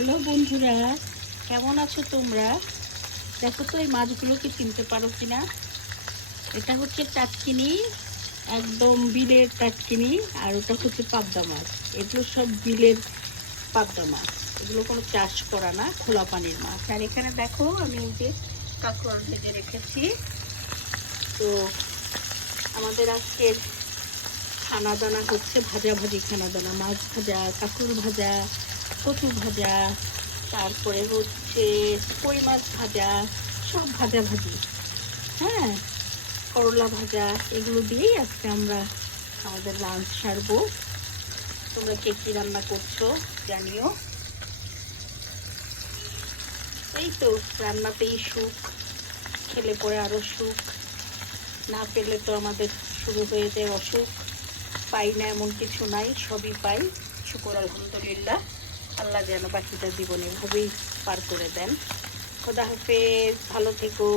Hello বন্ধুরা, কেমন আছো তোমরা? দেখো তো এই মাছগুলোকে চিনতে পারো কিনা। এটা হচ্ছে টাটকিনি, একদম বিলের টাটকিনি। আর ওটা হচ্ছে পাবদা মাছ। এগুলো সব বিলের পাবদা মাছ। এগুলো কোনো চাষ করা না, খোলা পানির মাছ। আর এখানে দেখো আমি এই যে কাঁকরোল ভেজে রেখেছি। তো আমাদের আজকের খানা দানা হচ্ছে ভাজাভাজি খানা দানা, মাছ ভাজা, কাঁকরোল ভাজা, কচু ভাজা, তারপরে হচ্ছে কই মাছ ভাজা, সব ভাজাভাজি। হ্যাঁ, করলা ভাজা, এগুলো দিয়েই আজকে আমরা আমাদের লাঞ্চ সারবো। তোমরা কে কী রান্না করছো জানিও। এই তো রান্নাতেই সুখ, খেলে পরে আরও সুখ, না পেলে তো আমাদের শুরু হয়ে যায় অসুখ। পাই না এমন কিছু নাই, সবই পাই, শুকর আলহামদুলিল্লাহ। আল্লাহ যেন বাকিটা জীবনে এভাবেই পার করে দেন। খোদা হাফেজ, ভালো থেকো।